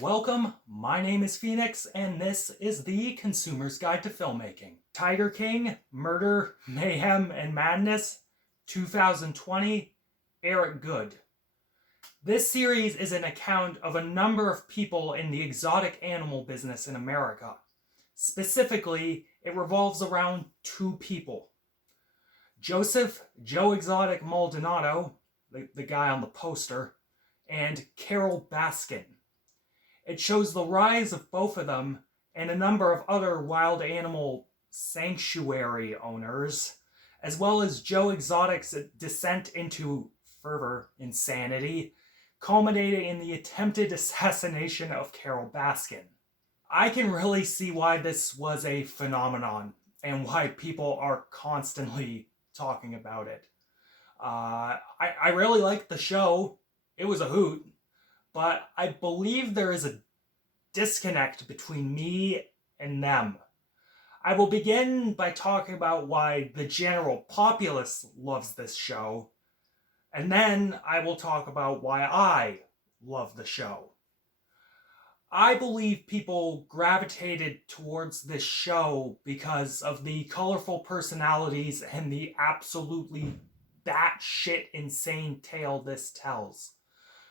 Welcome, my name is Phoenix, and this is the Consumer's Guide to Filmmaking. Tiger King, Murder, Mayhem, and Madness, 2020, Eric Goode. This series is an account of a number of people in the exotic animal business in America. Specifically, it revolves around two people. Joseph Joe Exotic Maldonado, the guy on the poster, and Carole Baskin. It shows the rise of both of them and a number of other wild animal sanctuary owners, as well as Joe Exotic's descent into fervor insanity, culminating in the attempted assassination of Carole Baskin. I can really see why this was a phenomenon and why people are constantly talking about it. I really liked the show. It was a hoot. But I believe there is a disconnect between me and them. I will begin by talking about why the general populace loves this show, and then I will talk about why I love the show. I believe people gravitated towards this show because of the colorful personalities and the absolutely batshit insane tale this tells.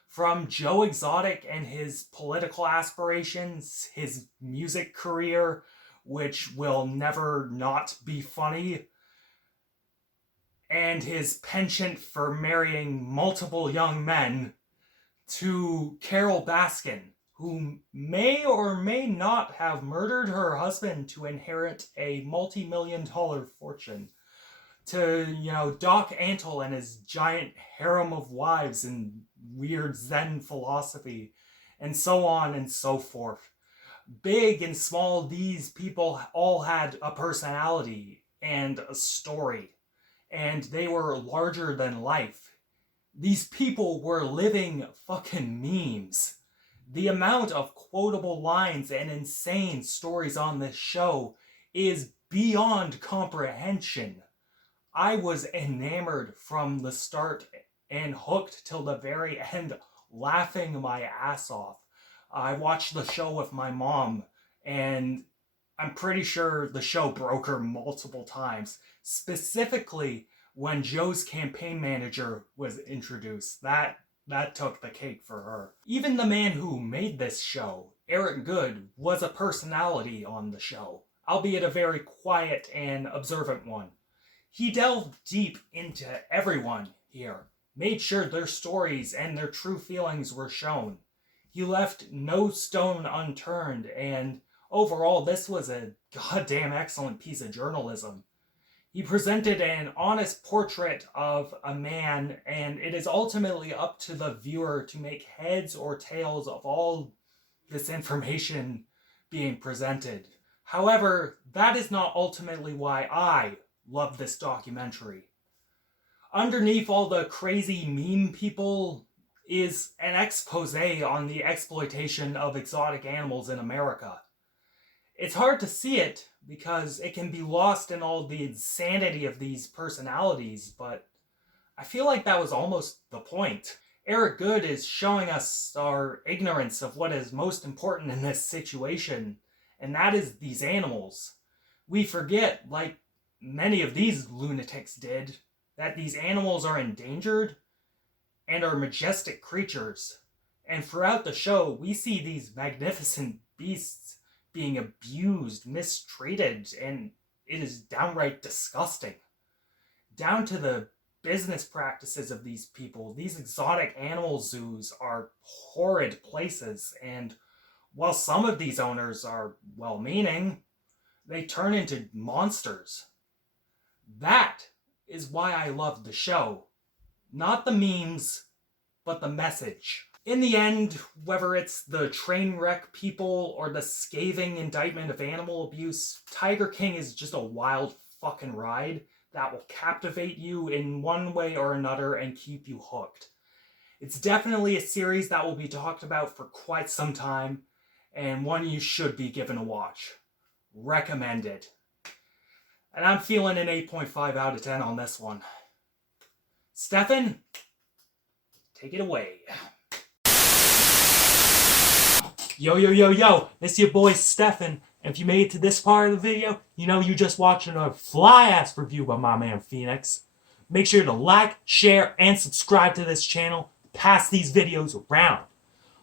From Joe Exotic and his political aspirations, his music career, which will never not be funny, and his penchant for marrying multiple young men, to Carole Baskin, who may or may not have murdered her husband to inherit a multi-million-dollar fortune, to, Doc Antle and his giant harem of wives and weird Zen philosophy, and so on and so forth. Big and small, these people all had a personality and a story, and they were larger than life. These people were living fucking memes. The amount of quotable lines and insane stories on this show is beyond comprehension. I was enamored from the start and hooked till the very end, laughing my ass off. I watched the show with my mom, and I'm pretty sure the show broke her multiple times. Specifically, when Joe's campaign manager was introduced. That took the cake for her. Even the man who made this show, Eric Goode, was a personality on the show, albeit a very quiet and observant one. He delved deep into everyone here, made sure their stories and their true feelings were shown. He left no stone unturned, and overall this was a goddamn excellent piece of journalism. He presented an honest portrait of a man, and it is ultimately up to the viewer to make heads or tails of all this information being presented. However, that is not ultimately why I love this documentary. Underneath all the crazy meme people is an expose on the exploitation of exotic animals in America. It's hard to see it because it can be lost in all the insanity of these personalities, but I feel like that was almost the point. Eric Goode is showing us our ignorance of what is most important in this situation, and that is these animals. We forget, like many of these lunatics did, that these animals are endangered and are majestic creatures. And throughout the show, we see these magnificent beasts being abused, mistreated, and it is downright disgusting. Down to the business practices of these people, these exotic animal zoos are horrid places, and while some of these owners are well-meaning, they turn into monsters. That is why I love the show. Not the memes, but the message. In the end, whether it's the train wreck people or the scathing indictment of animal abuse, Tiger King is just a wild fucking ride that will captivate you in one way or another and keep you hooked. It's definitely a series that will be talked about for quite some time, and one you should be given a watch. Recommended. And I'm feeling an 8.5 out of 10 on this one. Stefan, take it away. Yo, this your boy Stefan. And if you made it to this part of the video, you know you just watching a fly-ass review by my man Phoenix. Make sure to like, share, and subscribe to this channel. Pass these videos around.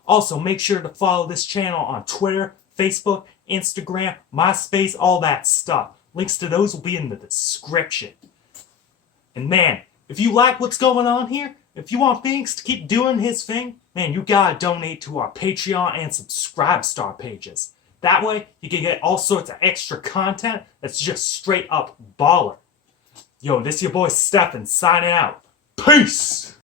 Also, make sure to follow this channel on Twitter, Facebook, Instagram, MySpace, all that stuff. Links to those will be in the description. And man, if you like what's going on here, if you want Phoenix to keep doing his thing, man, you gotta donate to our Patreon and Subscribestar pages. That way, you can get all sorts of extra content that's just straight up baller. Yo, this your boy Stefan signing out. Peace!